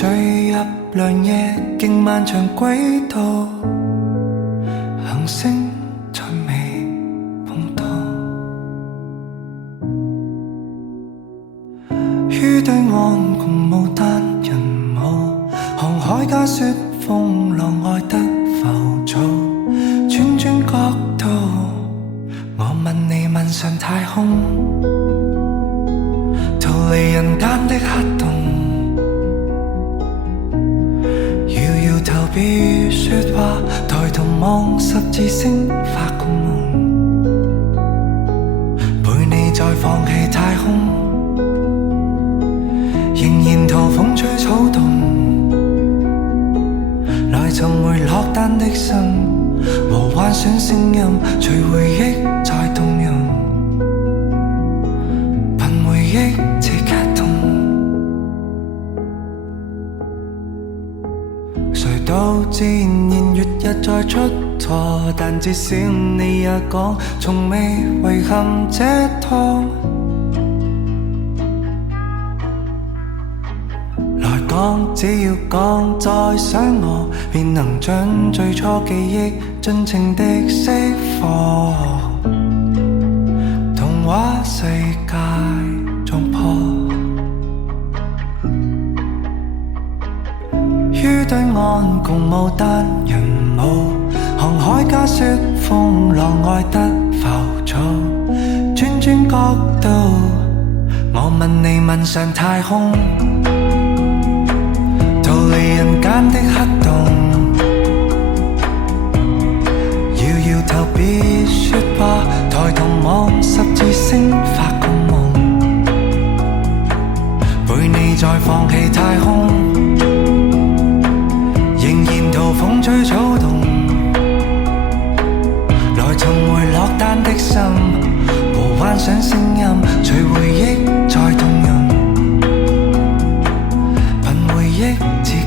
墜入良夜，經漫長軌道，行星再未碰到。於對岸共舞單人舞，航海家說風浪愛得浮躁，轉轉角度，我問你問上太空，逃離人間的黑洞，搖搖頭別說話，抬頭望十字星發個夢，陪你再放棄太空，仍然逃風吹草動，來尋回落單的心和幻想聲音，隨回憶再動容，憑回憶這卡通。誰都自然月日再出錯，但至少你也講從未遺憾這趟。只要講再想我，便能將最初記憶盡情地釋放。童話世界撞破，於對岸共舞單人舞，航海家說風浪愛得浮躁，轉轉角度，我問你問上太空，離人間的黑洞，搖搖頭別說話，抬頭望十字星發個夢，陪你再放棄太空，仍然逃風吹草動，來尋回落單的心和幻想聲音，隨回憶再動容，憑回憶自己